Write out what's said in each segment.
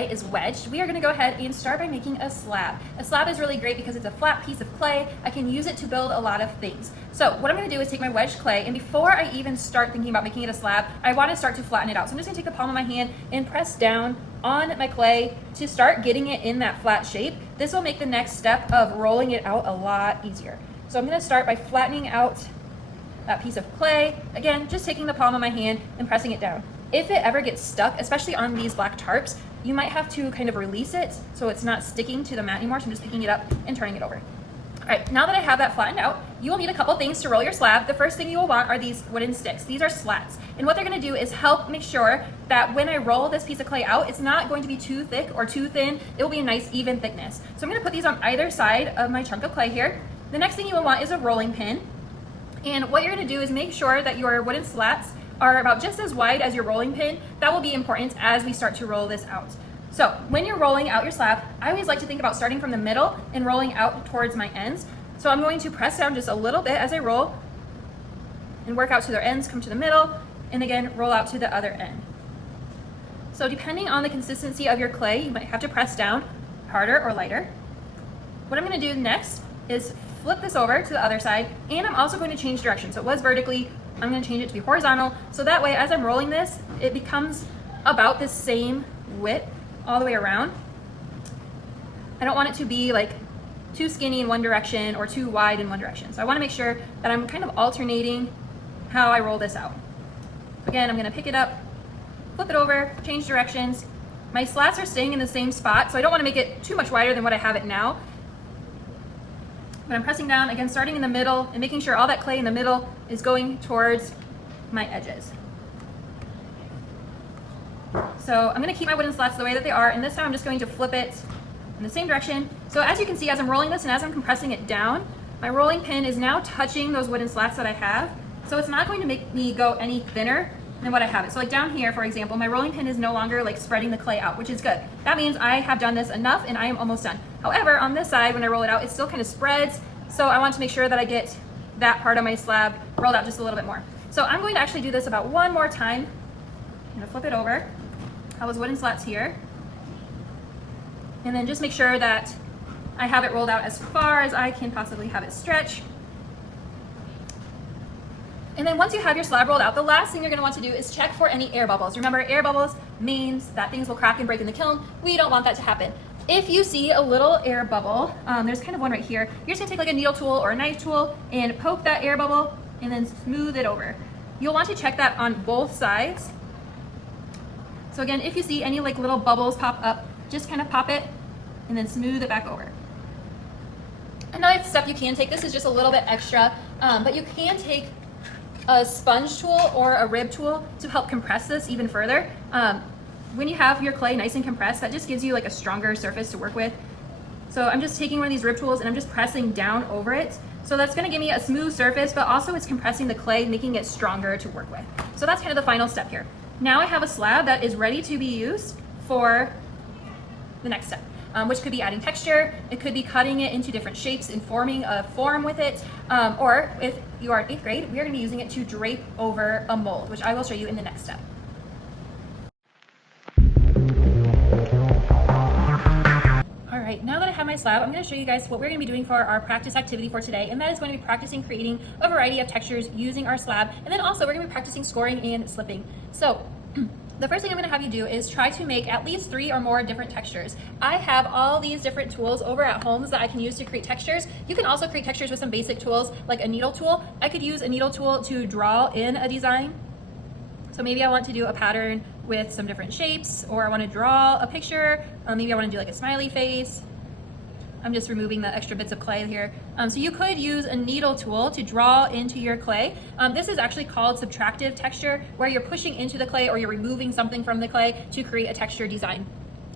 clay is wedged, we are going to go ahead and start by making a slab. A slab is really great because it's a flat piece of clay. I can use it to build a lot of things. So what I'm going to do is take my wedged clay, and before I even start thinking about making it a slab, I want to start to flatten it out. So I'm just going to take the palm of my hand and press down on my clay to start getting it in that flat shape. This will make the next step of rolling it out a lot easier. So I'm going to start by flattening out that piece of clay. Again, just taking the palm of my hand and pressing it down. If it ever gets stuck, especially on these black tarps, you might have to kind of release it so it's not sticking to the mat anymore. So I'm just picking it up and turning it over. All right, now that I have that flattened out, you will need a couple things to roll your slab. The first thing you will want are these wooden sticks. These are slats. And what they're gonna do is help make sure that when I roll this piece of clay out, it's not going to be too thick or too thin. It will be a nice even thickness. So I'm gonna put these on either side of my chunk of clay here. The next thing you will want is a rolling pin. And what you're gonna do is make sure that your wooden slats are about just as wide as your rolling pin. That will be important as we start to roll this out. So when you're rolling out your slab, I always like to think about starting from the middle and rolling out towards my ends. So I'm going to press down just a little bit as I roll and work out to their ends, come to the middle, and again, roll out to the other end. So depending on the consistency of your clay, you might have to press down harder or lighter. What I'm gonna do next is flip this over to the other side, and I'm also going to change direction. So it was vertically, I'm going to change it to be horizontal. So that way, as I'm rolling this, it becomes about the same width all the way around. I don't want it to be like too skinny in one direction or too wide in one direction. So I want to make sure that I'm kind of alternating how I roll this out. Again, I'm going to pick it up, flip it over, change directions. My slats are staying in the same spot, so I don't want to make it too much wider than what I have it now. But I'm pressing down, again, starting in the middle and making sure all that clay in the middle is going towards my edges. So I'm gonna keep my wooden slats the way that they are, and this time I'm just going to flip it in the same direction. So as you can see, as I'm rolling this and as I'm compressing it down, my rolling pin is now touching those wooden slats that I have. So it's not going to make me go any thinner than what I have it. So like down here, for example, my rolling pin is no longer like spreading the clay out, which is good. That means I have done this enough and I am almost done. However, on this side, when I roll it out, it still kind of spreads. So I want to make sure that I get that part of my slab rolled out just a little bit more. So I'm going to actually do this about one more time. I'm gonna flip it over. I have those wooden slats here. And then just make sure that I have it rolled out as far as I can possibly have it stretch. And then once you have your slab rolled out, the last thing you're gonna want to do is check for any air bubbles. Remember, air bubbles means that things will crack and break in the kiln. We don't want that to happen. If you see a little air bubble, there's kind of one right here, you're just gonna take like a needle tool or a knife tool and poke that air bubble and then smooth it over. You'll want to check that on both sides. So again, if you see any like little bubbles pop up, just kind of pop it and then smooth it back over. Another step you can take, this is just a little bit extra, but you can take a sponge tool or a rib tool to help compress this even further. When you have your clay nice and compressed, that just gives you like a stronger surface to work with. So I'm just taking one of these rib tools and I'm just pressing down over it. So that's gonna give me a smooth surface, but also it's compressing the clay, making it stronger to work with. So that's kind of the final step here. Now I have a slab that is ready to be used for the next step, which could be adding texture. It could be cutting it into different shapes and forming a form with it. Or if you are in 8th grade, we are gonna be using it to drape over a mold, which I will show you in the next step. All right, now that I have my slab, I'm going to show you guys what we're going to be doing for our practice activity for today, and that is going to be practicing creating a variety of textures using our slab, and then also we're going to be practicing scoring and slipping. So the first thing I'm going to have you do is try to make at least 3 or more different textures. I have all these different tools over at home that I can use to create textures. You can also create textures with some basic tools like a needle tool. I could use a needle tool to draw in a design. So maybe I want to do a pattern with some different shapes, or I want to draw a picture. Maybe I want to do like a smiley face. I'm just removing the extra bits of clay here. So you could use a needle tool to draw into your clay. This is actually called subtractive texture, where you're pushing into the clay or you're removing something from the clay to create a texture design.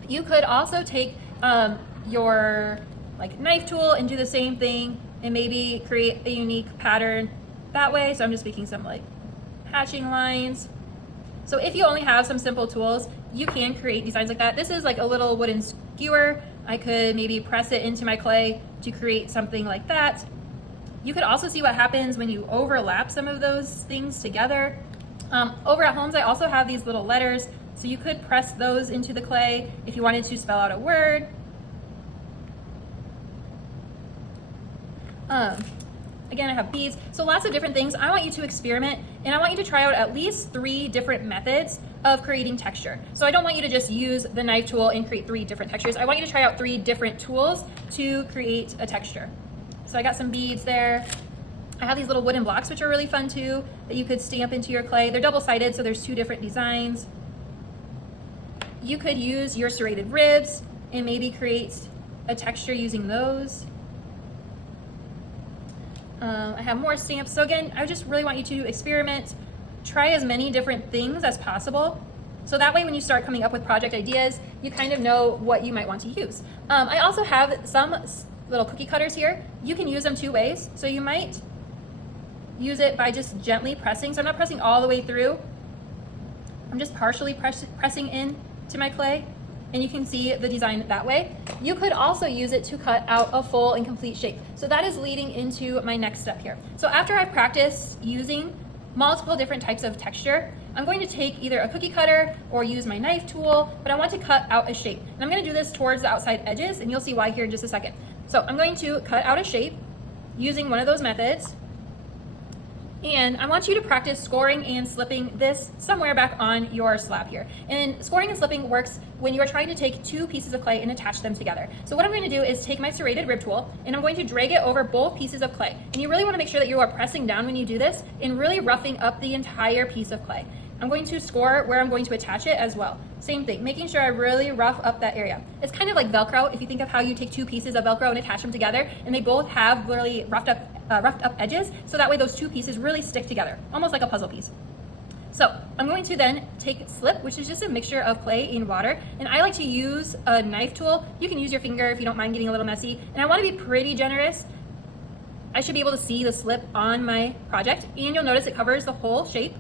You could also take your like knife tool and do the same thing and maybe create a unique pattern that way. So I'm just making some like hatching lines. So if you only have some simple tools, you can create designs like that. This is like a little wooden skewer. I could maybe press it into my clay to create something like that. You could also see what happens when you overlap some of those things together. Over at Homes, I also have these little letters. So you could press those into the clay if you wanted to spell out a word. Again, I have beads, so lots of different things. I want you to experiment, and I want you to try out at least 3 different methods of creating texture. So I don't want you to just use the knife tool and create 3 different textures. I want you to try out 3 different tools to create a texture. So I got some beads there. I have these little wooden blocks, which are really fun too, that you could stamp into your clay. They're double-sided, so there's 2 different designs. You could use your serrated ribs and maybe create a texture using those. I have more stamps. So again, I just really want you to experiment, try as many different things as possible. So that way when you start coming up with project ideas, you kind of know what you might want to use. I also have some little cookie cutters here. You can use them 2 ways. So you might use it by just gently pressing. So I'm not pressing all the way through. I'm just partially pressing in to my clay, and you can see the design that way. You could also use it to cut out a full and complete shape. So that is leading into my next step here. So after I practice using multiple different types of texture, I'm going to take either a cookie cutter or use my knife tool, but I want to cut out a shape. And I'm going to do this towards the outside edges, and you'll see why here in just a second. So I'm going to cut out a shape using one of those methods. And I want you to practice scoring and slipping this somewhere back on your slab here. And scoring and slipping works when you are trying to take 2 pieces of clay and attach them together. So what I'm going to do is take my serrated rib tool, and I'm going to drag it over both pieces of clay. And you really want to make sure that you are pressing down when you do this and really roughing up the entire piece of clay. I'm going to score where I'm going to attach it as well. Same thing, making sure I really rough up that area. It's kind of like Velcro. If you think of how you take 2 pieces of Velcro and attach them together, and they both have really roughed up edges, so that way those 2 pieces really stick together, almost like a puzzle piece. So I'm going to then take slip, which is just a mixture of clay and water, and I like to use a knife tool. You can use your finger if you don't mind getting a little messy, and I want to be pretty generous. I should be able to see the slip on my project, and you'll notice it covers the whole shape.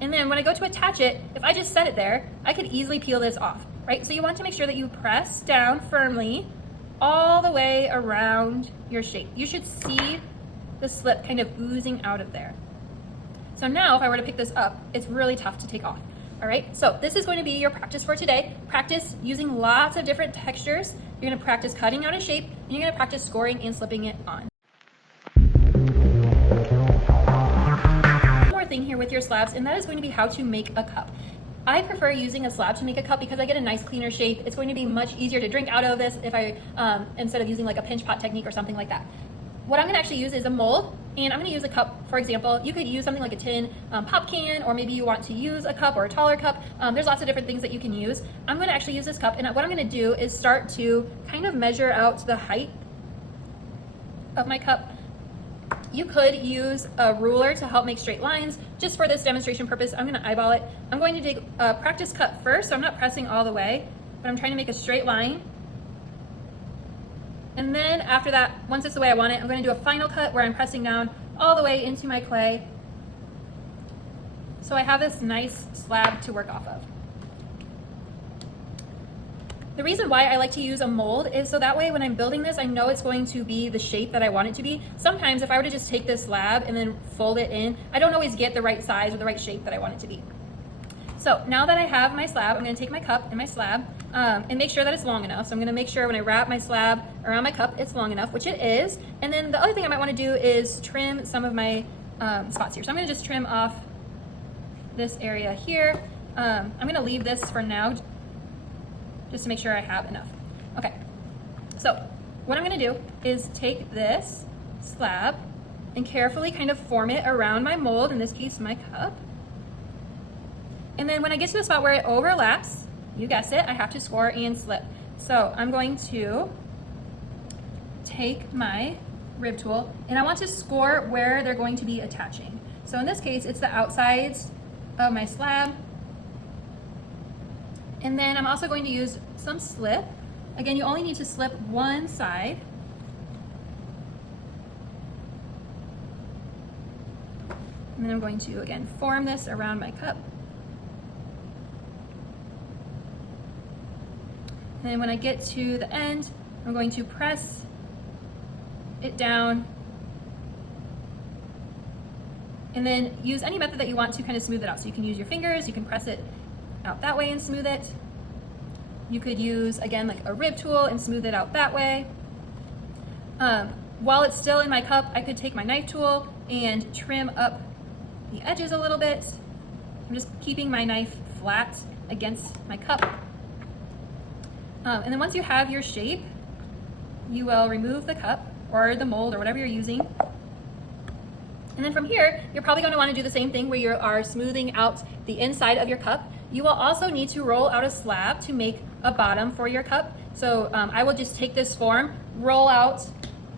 And then when I go to attach it, if I just set it there, I could easily peel this off, right? So you want to make sure that you press down firmly all the way around your shape. You should see the slip kind of oozing out of there. So now if I were to pick this up, it's really tough to take off. All right, so this is going to be your practice for today. Practice using lots of different textures. You're gonna practice cutting out a shape, and you're gonna practice scoring and slipping it on. One more thing here with your slabs, and that is going to be how to make a cup. I prefer using a slab to make a cup because I get a nice cleaner shape. It's going to be much easier to drink out of this if I, instead of using like a pinch pot technique or something like that. What I'm gonna actually use is a mold, and I'm gonna use a cup, for example. You could use something like a tin pop can, or maybe you want to use a cup or a taller cup. There's lots of different things that you can use. I'm gonna actually use this cup, and what I'm gonna do is start to kind of measure out the height of my cup. You could use a ruler to help make straight lines. Just for this demonstration purpose, I'm gonna eyeball it. I'm going to take a practice cut first, so I'm not pressing all the way, but I'm trying to make a straight line. And then after that, once it's the way I want it, I'm going to do a final cut where I'm pressing down all the way into my clay. So I have this nice slab to work off of. The reason why I like to use a mold is so that way when I'm building this, I know it's going to be the shape that I want it to be. Sometimes if I were to just take this slab and then fold it in, I don't always get the right size or the right shape that I want it to be. So now that I have my slab, I'm going to take my cup and my slab and make sure that it's long enough. So I'm going to make sure when I wrap my slab around my cup, it's long enough, which it is. And then the other thing I might want to do is trim some of my spots here. So I'm going to just trim off this area here. I'm going to leave this for now just to make sure I have enough. Okay, so what I'm going to do is take this slab and carefully kind of form it around my mold, in this case my cup. And then when I get to the spot where it overlaps, you guessed it, I have to score and slip. So I'm going to take my rib tool, and I want to score where they're going to be attaching. So in this case, it's the outsides of my slab. And then I'm also going to use some slip. Again, you only need to slip one side. And then I'm going to, again, form this around my cup. And then when I get to the end, I'm going to press it down and then use any method that you want to kind of smooth it out. So you can use your fingers, you can press it out that way and smooth it. You could use, again, like a rib tool and smooth it out that way. While it's still in my cup, I could take my knife tool and trim up the edges a little bit. I'm just keeping my knife flat against my cup. And then once you have your shape, you will remove the cup or the mold or whatever you're using. And then from here, you're probably going to want to do the same thing where you are smoothing out the inside of your cup. You will also need to roll out a slab to make a bottom for your cup. So I will just take this form, roll out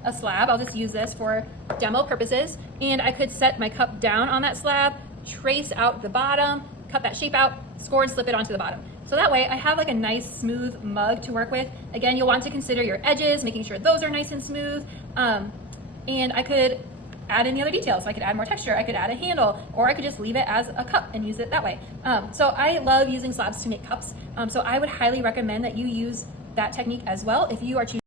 a slab. I'll just use this for demo purposes. And I could set my cup down on that slab, trace out the bottom, cut that shape out, score and slip it onto the bottom. So that way I have like a nice smooth mug to work with. Again, you'll want to consider your edges, making sure those are nice and smooth. And I could add any other details. I could add more texture, I could add a handle, or I could just leave it as a cup and use it that way. So I love using slabs to make cups. So I would highly recommend that you use that technique as well if you are choosing